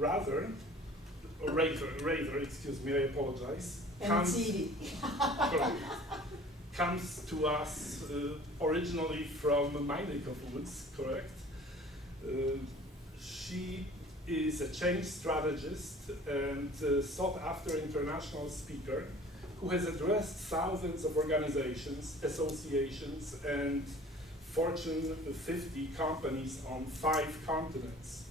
Raether, excuse me, I apologize. And it's Edie. Comes to us originally from my neck of woods, correct? She is a change strategist and sought after international speaker who has addressed thousands of organizations, associations, and Fortune 50 companies on 5 continents.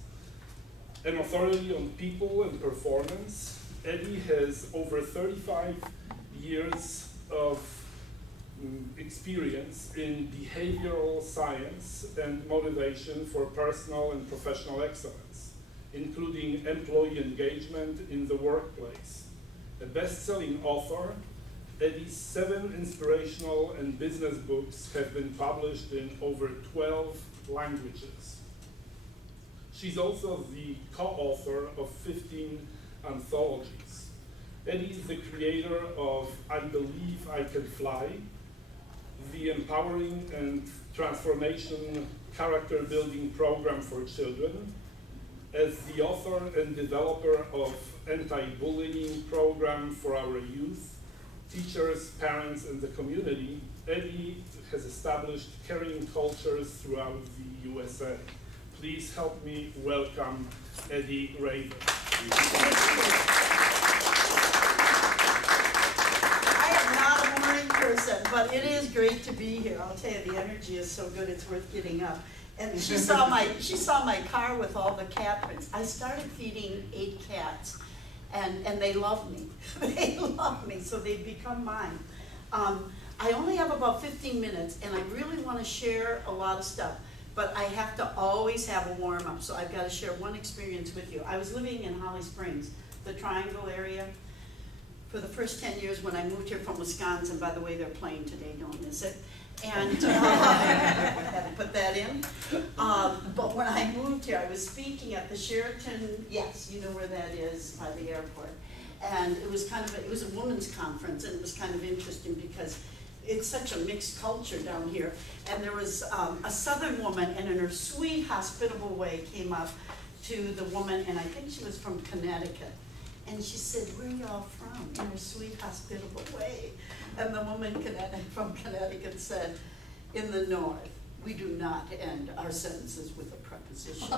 An authority on people and performance, Edie has over 35 years of experience in behavioral science and motivation for personal and professional excellence, including employee engagement in the workplace. A best-selling author, Edie's 7 inspirational and business books have been published in over 12 languages. She's also the co-author of 15 anthologies. Edie is the creator of I Believe I Can Fly, the empowering and transformation character building program for children. As the author and developer of anti-bullying program for our youth, teachers, parents, and the community, Edie has established caring cultures throughout the USA. Please help me welcome Edie Raether. But it is great to be here. I'll tell you, the energy is so good, it's worth getting up. And she saw my car with all the cat prints. I started feeding 8 cats, and they love me. They love me, so they've become mine. I only have about 15 minutes, and I really want to share a lot of stuff, but I have to always have a warm-up, so I've got to share one experience with you. I was living in Holly Springs, the Triangle area, for the first 10 years when I moved here from Wisconsin. By the way, they're playing today, don't miss it. And I had to put that in. But when I moved here, I was speaking at the Sheraton, yes, you know where that is, by the airport. And it was it was a women's conference, and it was kind of interesting because it's such a mixed culture down here. And there was a Southern woman, and in her sweet, hospitable way, came up to the woman, and I think she was from Connecticut. And she said, "Where y'all from?" in her sweet, hospitable way. And the woman from Connecticut said, "In the North, we do not end our sentences with a preposition."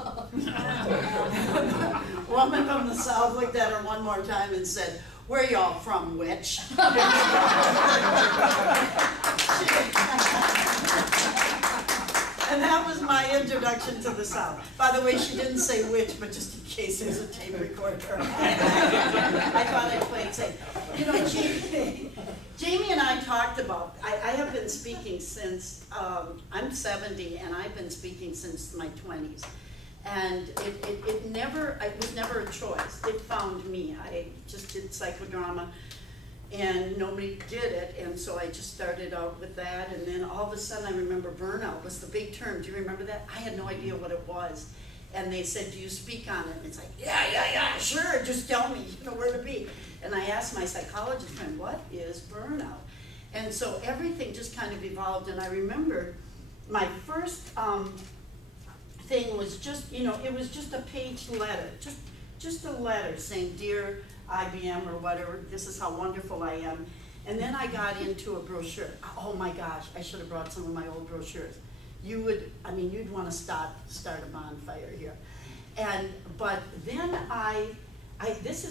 Woman from the South looked at her one more time and said, "Where y'all from, witch?" And that was my introduction to the South. By the way, she didn't say which, but just in case there's a tape recorder. I thought I'd play it safe. You know, Jamie and I talked about, I have been speaking since, I'm 70, and I've been speaking since my 20s. And it was never a choice. It found me. I just did psychodrama, and nobody did it, and so I just started out with that, and then all of a sudden I remember burnout was the big term. Do you remember that? I had no idea what it was. And they said, "Do you speak on it?" And it's like, yeah, sure, just tell me, you know, where to be. And I asked my psychologist friend, "What is burnout?" And so everything just kind of evolved, and I remember my first thing was just, you know, it was just a page letter, just a letter saying, "Dear IBM," or whatever, "this is how wonderful I am." And then I got into a brochure. Oh my gosh, I should have brought some of my old brochures. You'd want to start a bonfire here. But then this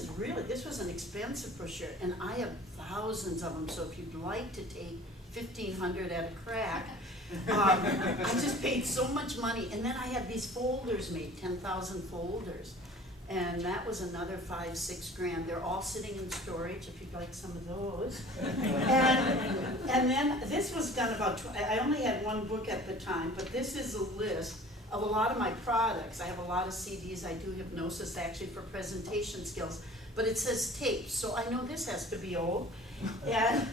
was an expensive brochure, and I have thousands of them, so if you'd like to take 1,500 at a crack, I just paid so much money. And then I had these folders made, 10,000 folders. And that was another $5-6 grand. They're all sitting in storage, if you'd like some of those. And then this was done I only had one book at the time, but this is a list of a lot of my products. I have a lot of CDs. I do hypnosis actually for presentation skills, but it says tapes, so I know this has to be old. And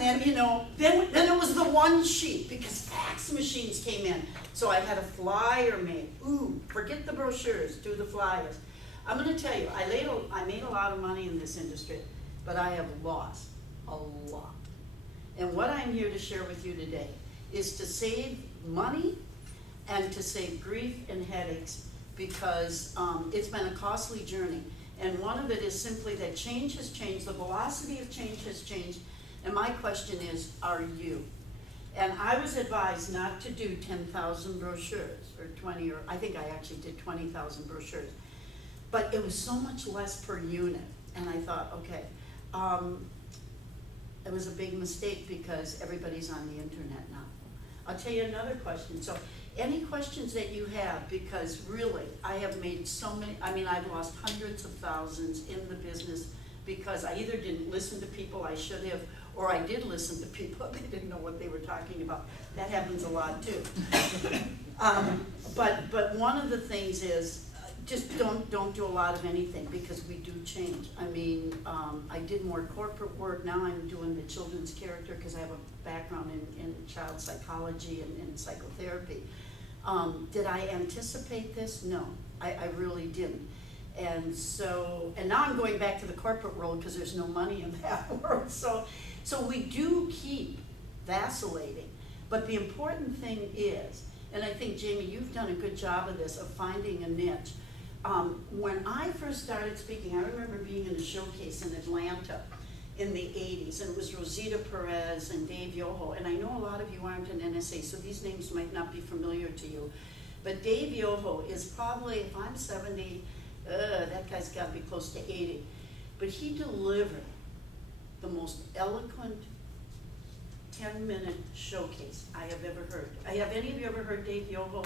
then, you know, then it was the one sheet because fax machines came in. So I had a flyer made. Ooh, forget the brochures, do the flyers. I'm going to tell you, I made a lot of money in this industry, but I have lost a lot. And what I'm here to share with you today is to save money and to save grief and headaches because it's been a costly journey. And one of it is simply that change has changed, the velocity of change has changed, and my question is, are you? And I was advised not to do 10,000 brochures, or 20, or I think I actually did 20,000 brochures. But it was so much less per unit, and I thought, okay, it was a big mistake because everybody's on the internet now. I'll tell you another question. So any questions that you have, because really, I have made so many, I mean, I've lost hundreds of thousands in the business because I either didn't listen to people I should have, or I did listen to people, they didn't know what they were talking about. That happens a lot too. But one of the things is, just don't do a lot of anything, because we do change. I mean, I did more corporate work, now I'm doing the children's character because I have a background in child psychology and psychotherapy. Did I anticipate this? No, I really didn't. And so, and now I'm going back to the corporate world because there's no money in that world. So we do keep vacillating, but the important thing is, and I think, Jamie, you've done a good job of this, of finding a niche. When I first started speaking, I remember being in a showcase in Atlanta in the 80s, and it was Rosita Perez and Dave Yoho, and I know a lot of you aren't in NSA, so these names might not be familiar to you, but Dave Yoho is probably, if I'm 70, that guy's got to be close to 80, but he delivered the most eloquent 10-minute showcase I have ever heard. Have any of you ever heard Dave Yoho?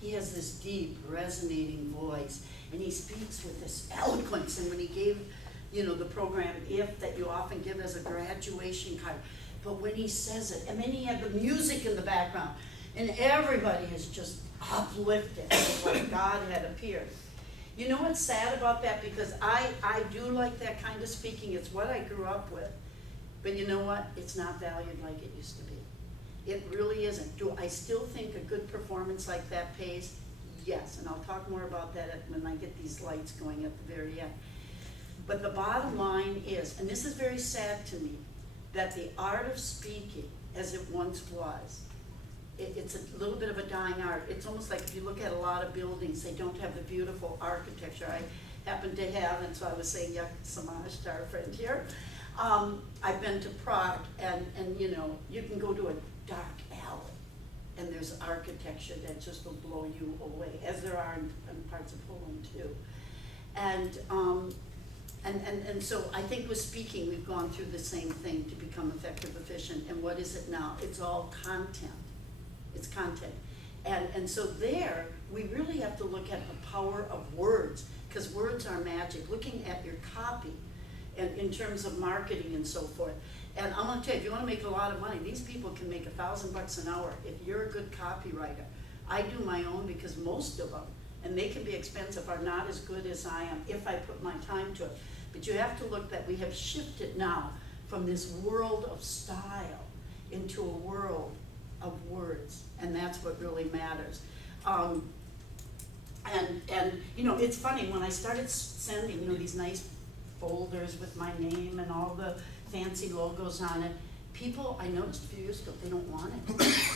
He has this deep, resonating voice, and he speaks with this eloquence. And when he gave, the program IF that you often give as a graduation card, but when he says it, and then he had the music in the background, and everybody is just uplifted, like God had appeared. You know what's sad about that? Because I do like that kind of speaking. It's what I grew up with. But you know what? It's not valued like it used to be. It really isn't. Do I still think a good performance like that pays? Yes, and I'll talk more about that when I get these lights going at the very end. But the bottom line is, and this is very sad to me, that the art of speaking, as it once was, it's a little bit of a dying art. It's almost like if you look at a lot of buildings, they don't have the beautiful architecture. I happen to have, and so I was saying Yak Samaj to our friend here. I've been to Prague, and you can go to a dark alley, and there's architecture that just will blow you away, as there are in parts of Poland too. And so I think with speaking, we've gone through the same thing to become effective, efficient, and what is it now? It's all content. It's content. And so there, we really have to look at the power of words, because words are magic. Looking at your copy, and in terms of marketing and so forth. And I'm gonna tell you, if you wanna make a lot of money, these people can make $1,000 an hour if you're a good copywriter. I do my own because most of them, and they can be expensive, are not as good as I am if I put my time to it. But you have to look that we have shifted now from this world of style into a world of words, and that's what really matters. And it's funny, when I started sending these nice folders with my name and all the fancy logos on it, people, I noticed a few years ago, they don't want it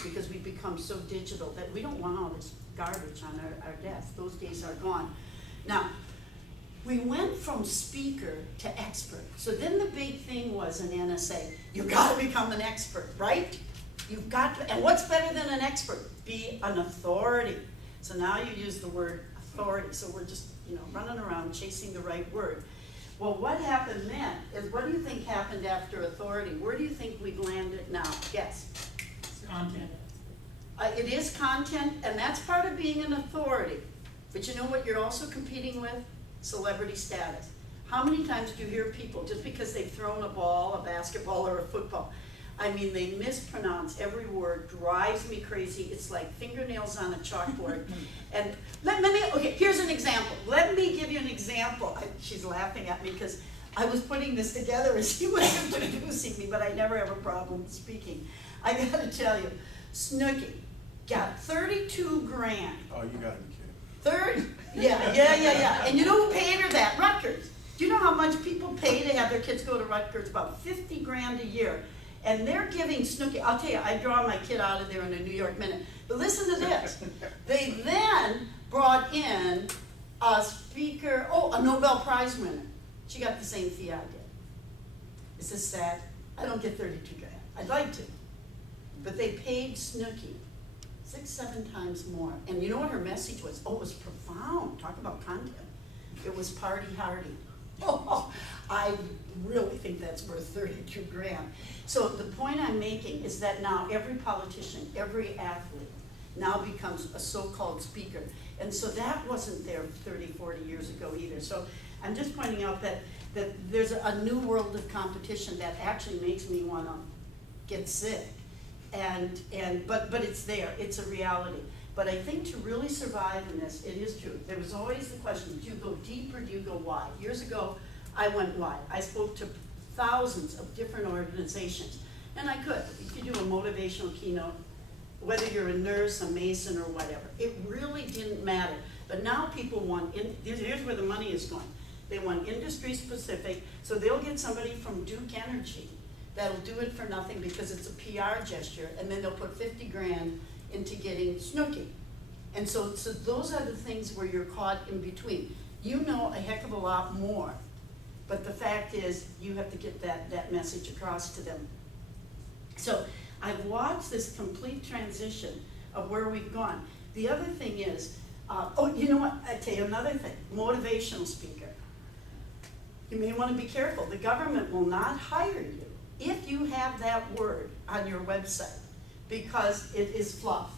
because we've become so digital that we don't want all this garbage on our desk. Those days are gone. Now, we went from speaker to expert. So then the big thing was in NSA, you've got to become an expert, right? You've got to, and what's better than an expert? Be an authority. So now you use the word authority. So we're just, running around chasing the right word. Well, what happened then is, what do you think happened after authority? Where do you think we've landed now? Yes? It's content. It is content, and that's part of being an authority. But you know what you're also competing with? Celebrity status. How many times do you hear people, just because they've thrown a ball, a basketball, or a football, they mispronounce every word, drives me crazy. It's like fingernails on a chalkboard. And okay, here's an example. Let me give you an example. She's laughing at me because I was putting this together as he was introducing me, but I never have a problem speaking. I gotta tell you, Snooki got 32 grand. Oh, you gotta be kidding. 30? Yeah. And you know who paid her that? Rutgers. Do you know how much people pay to have their kids go to Rutgers? About 50 grand a year. And they're giving Snooki, I'll tell you, I draw my kid out of there in a New York minute. But listen to this. They then brought in a speaker, a Nobel Prize winner. She got the same fee I did. Is this sad? I don't get 32 grand. I'd like to. But they paid Snooki 6-7 times more. And you know what her message was? Oh, it was profound. Talk about content. It was party hardy. Oh, I really think that's worth 32 grand. So the point I'm making is that now every politician, every athlete now becomes a so-called speaker. And so that wasn't there 30, 40 years ago either. So I'm just pointing out that there's a new world of competition that actually makes me want to get sick. But it's there, it's a reality. But I think to really survive in this, it is true. There was always the question, do you go deep or do you go wide? Years ago, I went wide. I spoke to thousands of different organizations. And I could. You could do a motivational keynote, whether you're a nurse, a mason, or whatever. It really didn't matter. But now people want, here's where the money is going. They want industry specific, so they'll get somebody from Duke Energy that'll do it for nothing because it's a PR gesture, and then they'll put 50 grand into getting Snooki. And so those are the things where you're caught in between. You know a heck of a lot more, but the fact is you have to get that message across to them. So I've watched this complete transition of where we've gone. The other thing is, you know what, I tell you another thing, motivational speaker. You may want to be careful. The government will not hire you if you have that word on your website, because it is fluff,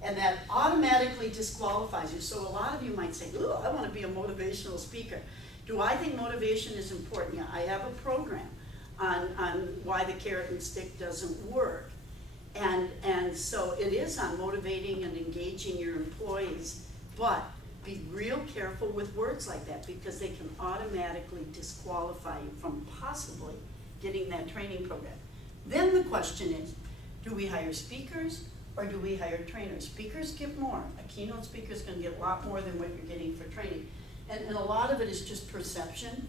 and that automatically disqualifies you. So a lot of you might say, ooh, I want to be a motivational speaker. Do I think motivation is important? Yeah, I have a program on why the carrot and stick doesn't work. And so it is on motivating and engaging your employees, but be real careful with words like that because they can automatically disqualify you from possibly getting that training program. Then the question is, do we hire speakers or do we hire trainers? Speakers get more. A keynote speaker is going to get a lot more than what you're getting for training. And a lot of it is just perception.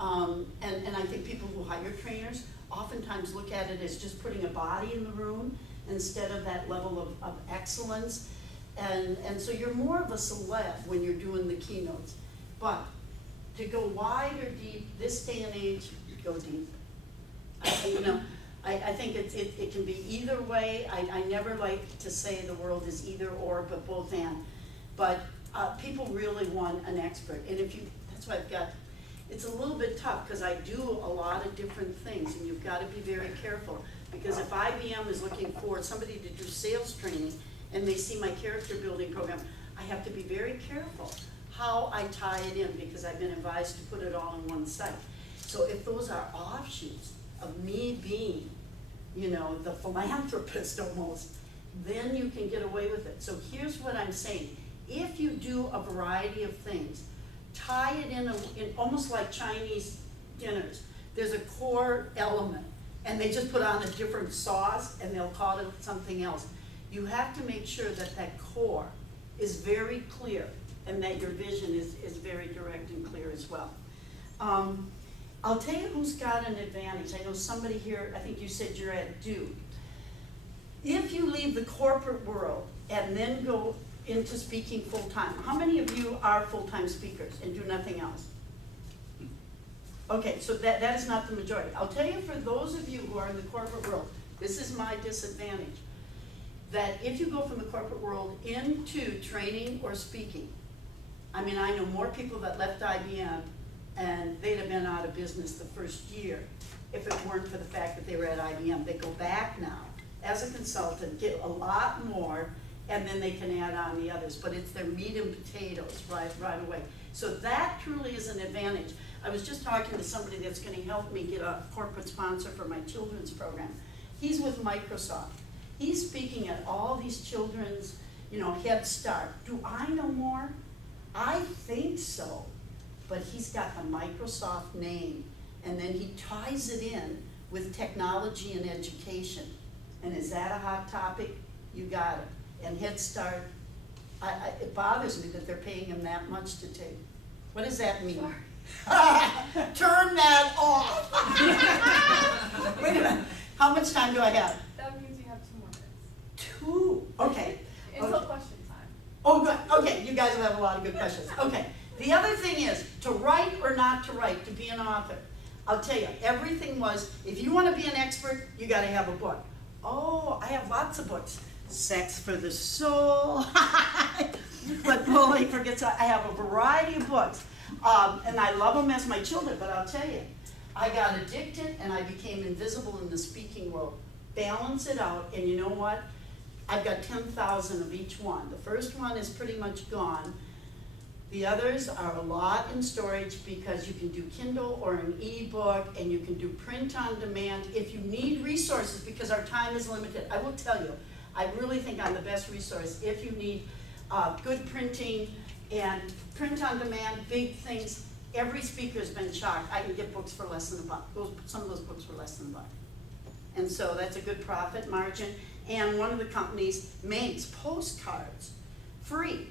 And I think people who hire trainers oftentimes look at it as just putting a body in the room instead of that level of excellence. And so you're more of a celeb when you're doing the keynotes. But to go wide or deep, this day and age, go deep. I think it can be either way. I never like to say the world is either or, but both and. But people really want an expert. And that's why I've got, it's a little bit tough because I do a lot of different things and you've got to be very careful. Because if IBM is looking for somebody to do sales training and they see my character building program, I have to be very careful how I tie it in because I've been advised to put it all in one site. So if those are offshoots of me being, the philanthropist almost, then you can get away with it. So here's what I'm saying. If you do a variety of things, tie it in almost like Chinese dinners. There's a core element, and they just put on a different sauce, and they'll call it something else. You have to make sure that core is very clear, and that your vision is very direct and clear as well. I'll tell you who's got an advantage. I know somebody here, I think you said you're at Duke. If you leave the corporate world and then go into speaking full-time, how many of you are full-time speakers and do nothing else? Okay, so that is not the majority. I'll tell you for those of you who are in the corporate world, this is my disadvantage, that if you go from the corporate world into training or speaking, I know more people that left IBM and they'd have been out of business the first year if it weren't for the fact that they were at IBM. They go back now as a consultant, get a lot more, and then they can add on the others. But it's their meat and potatoes right away. So that truly is an advantage. I was just talking to somebody that's going to help me get a corporate sponsor for my children's program. He's with Microsoft. He's speaking at all these children's, Head Start. Do I know more? I think so. But he's got the Microsoft name, and then he ties it in with technology and education. And is that a hot topic? You got it. And Head Start, it bothers me that they're paying him that much to take. What does that mean? Turn that off. Wait a minute. How much time do I have? That means you have 2 more minutes. 2? Okay. Until question time. Oh, good. Okay, you guys will have a lot of good questions. Okay, the other thing is, to write or not to write, to be an author. I'll tell you, everything was, if you want to be an expert, you got to have a book. Oh, I have lots of books. Sex for the Soul. But Bully forgets, I have a variety of books. And I love them as my children, but I'll tell you, I got addicted and I became invisible in the speaking world. Balance it out, and you know what? I've got 10,000 of each one. The first one is pretty much gone. The others are a lot in storage because you can do Kindle or an e-book, and you can do print on demand. If you need resources, because our time is limited, I will tell you, I really think I'm the best resource. If you need good printing and print on demand, big things, every speaker has been shocked. I can get books for less than $1. Some of those books were less than $1. And so that's a good profit margin. And one of the companies makes postcards free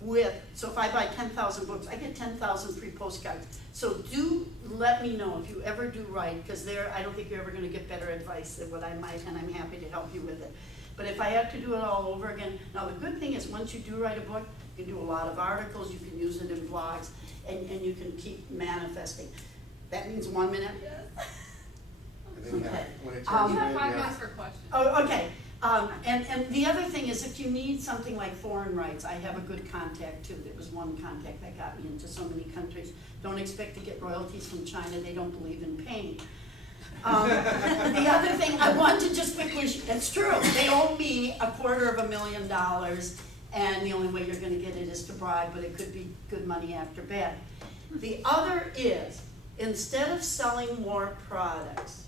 with, so if I buy 10,000 books, I get 10,000 free postcards. So do let me know if you ever do write, because I don't think you're ever gonna get better advice than what I might, and I'm happy to help you with it. But if I had to do it all over again, now the good thing is once you do write a book, you can do a lot of articles, you can use it in blogs, and you can keep manifesting. That means 1 minute? Okay. You have 5 minutes for questions. Oh, okay. And the other thing is, if you need something like foreign rights, I have a good contact too. There was one contact that got me into so many countries. Don't expect to get royalties from China. They don't believe in paying. The other thing I want to just quickly, it's true. They owe me $250,000, and the only way you're going to get it is to bribe, but it could be good money after bad. The other is, instead of selling more products,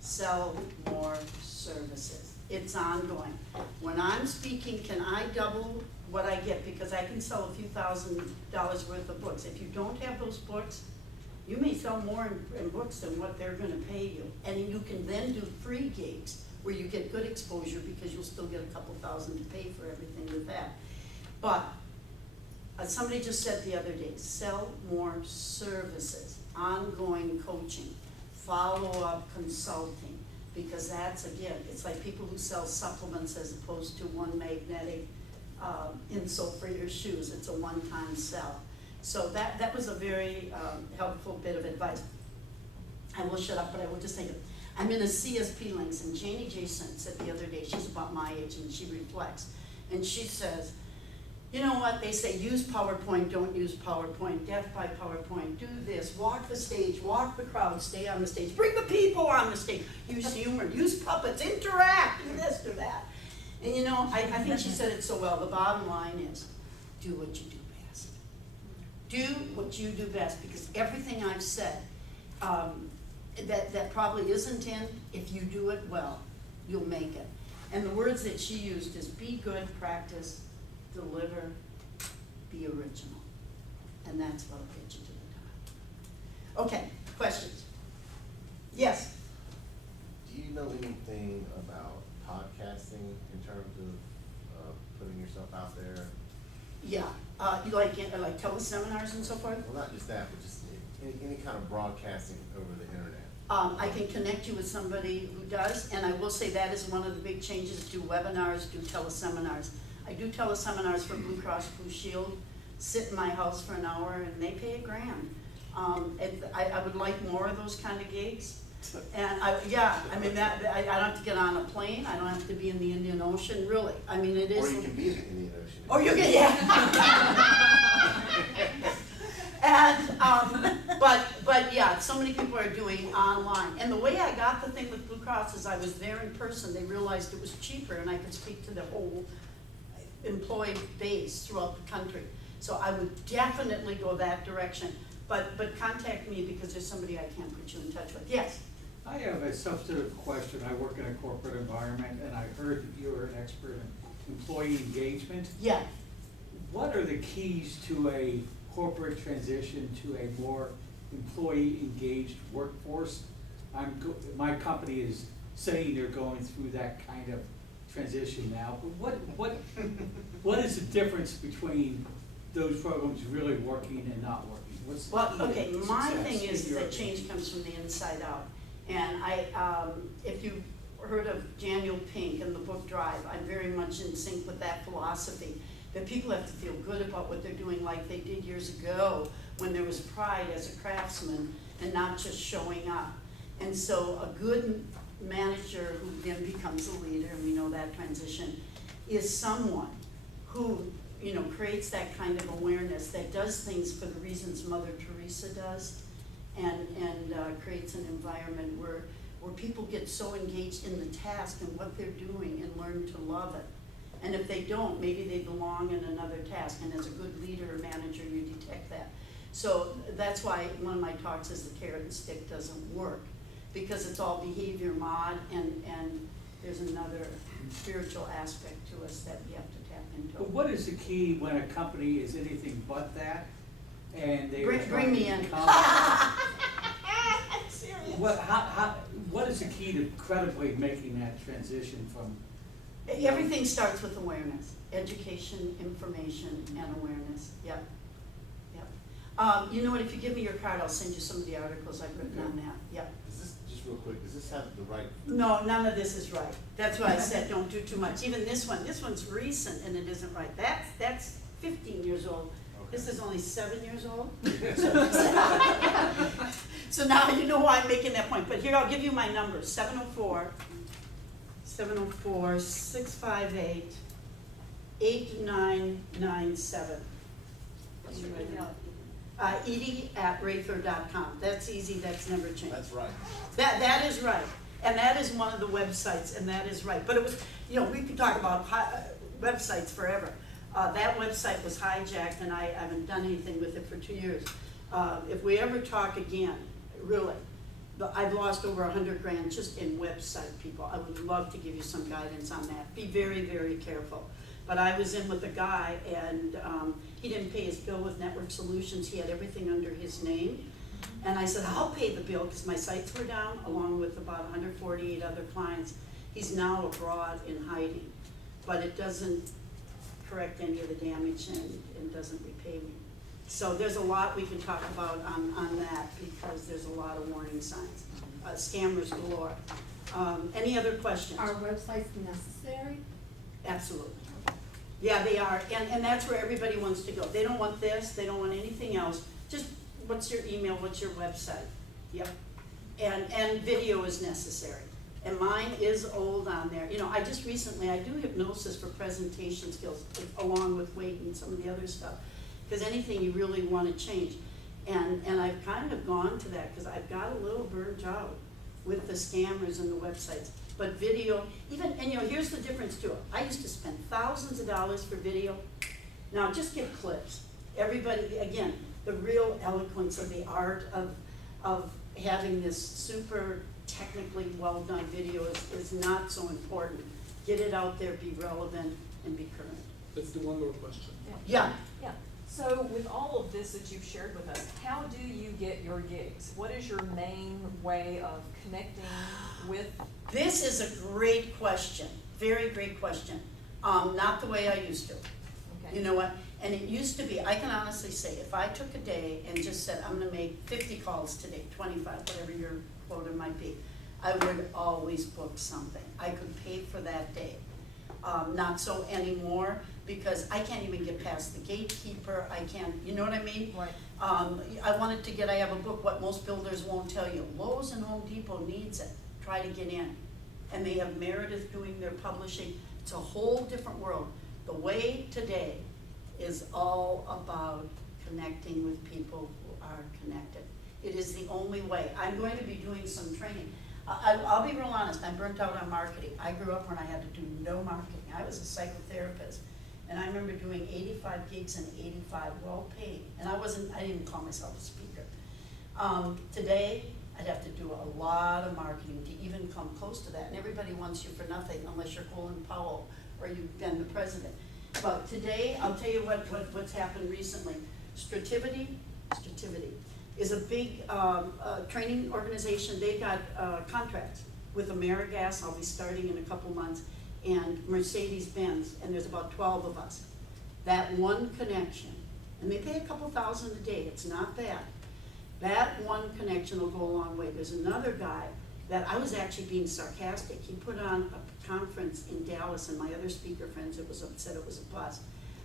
sell more services. It's ongoing. When I'm speaking, can I double what I get? Because I can sell a few $1,000s worth of books. If you don't have those books, you may sell more in books than what they're going to pay you. And you can then do free gigs where you get good exposure because you'll still get a couple thousand to pay for everything with that. But somebody just said the other day, sell more services, ongoing coaching, follow-up consulting, because that's, again, it's like people who sell supplements as opposed to one magnetic insole for your shoes. It's a one-time sell. So that was a very helpful bit of advice. I will shut up, but I will just say it. I'm in a CSP links, and Janie Jason said the other day, she's about my age, and she reflects, and she says, you know what, they say use PowerPoint, don't use PowerPoint, death by PowerPoint, do this, walk the stage, walk the crowd, stay on the stage, bring the people on the stage, use humor, use puppets, interact, do this, do that. And you know, I think she said it so well. The bottom line is, do what you do best. Do what you do best, because everything I've said that probably isn't in, if you do it well, you'll make it. And the words that she used is be good, practice, deliver, be original. And that's what'll get you to the top. Okay, questions? Yes? Do you know anything about podcasting in terms of putting yourself out there? Yeah, you like teleseminars and so forth? Well, not just that, but just any kind of broadcasting over the internet. I can connect you with somebody who does, and I will say that is one of the big changes, do webinars, do teleseminars. I do teleseminars for Blue Cross Blue Shield, sit in my house for an hour, and they pay $1,000. I would like more of those kind of gigs. And I don't have to get on a plane, I don't have to be in the Indian Ocean, really. I mean, it is. Or you can be in the Indian Ocean. Or you can, yeah. And, but yeah, so many people are doing online. And the way I got the thing with Blue Cross is I was there in person. They realized it was cheaper and I could speak to the whole employee base throughout the country. So I would definitely go that direction. But contact me because there's somebody I can put you in touch with. Yes? I have a substantive question. I work in a corporate environment, and I heard that you're an expert in employee engagement. Yeah. What are the keys to a corporate transition to a more employee-engaged workforce? My company is saying they're going through that kind of transition now. But what is the difference between those programs really working and not working? Well, okay, my thing is that change comes from the inside out. And if you heard of Daniel Pink and the book Drive, I'm very much in sync with that philosophy. that people have to feel good about what they're doing like they did years ago when there was pride as a craftsman and not just showing up. And so a good manager who then becomes a leader, and we know that transition, is someone who, you know, creates that kind of awareness, that does things for the reasons Mother Teresa does, and creates an environment where people get so engaged in the task and what they're doing and learn to love it. And if they don't, maybe they belong in another task, and as a good leader or manager, you detect that. So that's why one of my talks is the carrot and stick doesn't work, because it's all behavior mod, and there's another spiritual aspect to us that we have to tap into. But what is the key when a company is anything but that, and they are Bring trying me to in. become? I'm serious. What is the key to credibly making that transition from? Everything starts with awareness, education, information, and awareness. Yep. You know what, if you give me your card, I'll send you some of the articles I've written on that. Yep. Is this, just real quick, does this have the right? No, none of this is right. That's why I said don't do too much. Even this one's recent and it isn't right. That's 15 years old. Okay. This is only 7 years old. So now you know why I'm making that point. But here, I'll give you my numbers, 704-658-8997. Edie@Raether.com. That's easy, that's never changed. That's right. That is right, and that is one of the websites, and that is right. But it was, you know, we could talk about websites forever. That website was hijacked, and I haven't done anything with it for 2 years. If we ever talk again, really, I've lost over 100 grand just in website people. I would love to give you some guidance on that. Be very, very careful. But I was in with a guy, and he didn't pay his bill with Network Solutions. He had everything under his name. And I said, I'll pay the bill, because my sites were down, along with about 148 other clients. He's now abroad in hiding. But it doesn't correct any of the damage, and doesn't repay me. So there's a lot we can talk about on that, because there's a lot of warning signs. Scammers galore. Any other questions? Are websites necessary? Absolutely. Yeah, they are, and that's where everybody wants to go. They don't want this, they don't want anything else. Just, what's your email, what's your website? Yep. And video is necessary. And mine is old on there. You know, I just recently, I do hypnosis for presentation skills, along with weight and some of the other stuff. Because anything you really want to change. And I've kind of gone to that, because I've got a little burnt out with the scammers and the websites. But video, even, and you know, here's the difference too. I used to spend thousands of dollars for video. Now just get clips. Everybody, again, the real eloquence of the art of having this super technically well done video is not so important. Get it out there, be relevant, and be current. Let's do one more question. Yeah. Yeah, so with all of this that you've shared with us, how do you get your gigs? What is your main way of connecting with? This is a great question, very great question. Not the way I used to. Okay. You know what? And it used to be, I can honestly say, if I took a day and just said, I'm gonna make 50 calls today, 25, whatever your quota might be, I would always book something. I could pay for that day. Not so anymore, because I can't even get past the gatekeeper. I can't, you know what I mean? Right. I wanted to get, I have a book, What Most Builders Won't Tell You. Lowe's and Home Depot needs it. Try to get in. And they have Meredith doing their publishing. It's a whole different world. The way today is all about connecting with people who are connected. It is the only way. I'm going to be doing some training. I'll be real honest, I'm burnt out on marketing. I grew up when I had to do no marketing. I was a psychotherapist. And I remember doing 85 gigs and 85 well paid. And I didn't even call myself a speaker. Today, I'd have to do a lot of marketing to even come close to that. And everybody wants you for nothing unless you're Colin Powell or you've been the president. But today, I'll tell you what's happened recently. Strativity is a big training organization. They've got contracts with Amerigas. I'll be starting in a couple months, and Mercedes-Benz, and there's about 12 of us. That one connection, and they pay a couple thousand a day, it's not bad. That one connection will go a long way. There's another guy that I was actually being sarcastic. He put on a conference in Dallas, and my other speaker friends said it was a bust.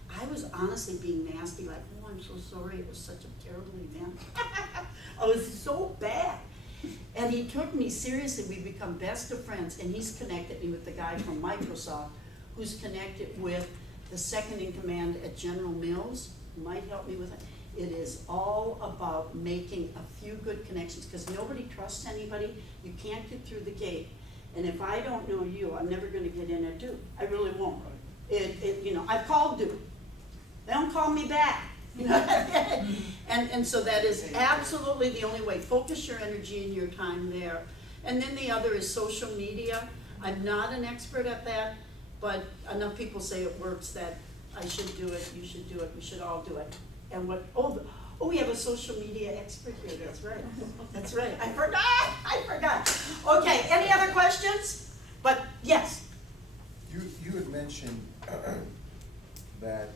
I was honestly being nasty, like, oh, I'm so sorry, it was such a terrible event. I was so bad. And he took me seriously, we've become best of friends, and he's connected me with the guy from Microsoft, who's connected with the second in command at General Mills, who might help me with it. It is all about making a few good connections, because nobody trusts anybody, you can't get through the gate. And if I don't know you, I'm never gonna get in at Duke, I really won't. I've called Duke, they don't call me back. And so that is absolutely the only way. Focus your energy and your time there. And then the other is social media. I'm not an expert at that, but enough people say it works that I should do it, you should do it, we should all do it. And we have a social media expert here, that's right. That's right, I forgot. Okay, any other questions? But yes. You had mentioned that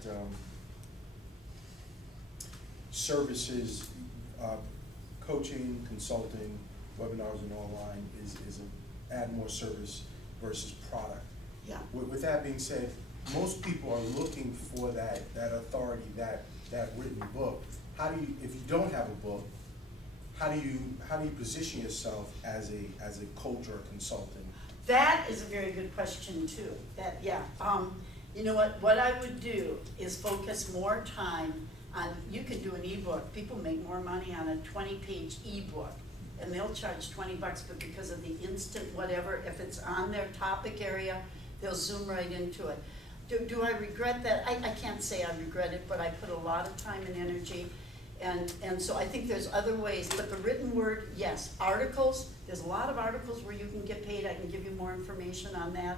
services, coaching, consulting, webinars and online is add more service versus product. Yeah. With that being said, most people are looking for that authority, that written book. How do you, if you don't have a book, how do you position yourself as a coach or a consultant? That is a very good question too. You know what I would do is focus more time on, you can do an ebook. People make more money on a 20-page ebook, and they'll charge $20, but because of the instant whatever, if it's on their topic area, they'll zoom right into it. Do I regret that? I can't say I regret it, but I put a lot of time and energy, and so I think there's other ways, but the written word, yes. Articles, there's a lot of articles where you can get paid. I can give you more information on that.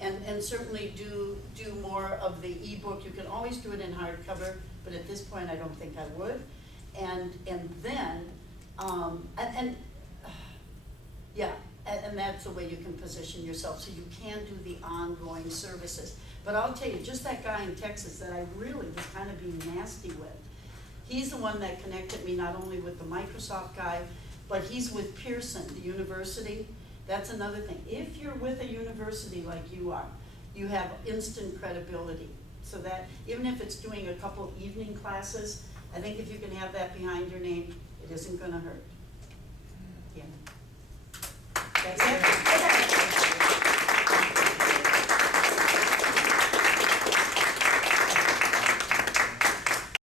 And certainly do more of the ebook. You can always do it in hardcover, but at this point I don't think I would. And that's the way you can position yourself, so you can do the ongoing services. But I'll tell you, just that guy in Texas that I really was kind of being nasty with, he's the one that connected me not only with the Microsoft guy, but he's with Pearson, the university. That's another thing. If you're with a university like you are, you have instant credibility. So that even if it's doing a couple of evening classes, I think if you can have that behind your name, it isn't gonna hurt. Yeah. That's it.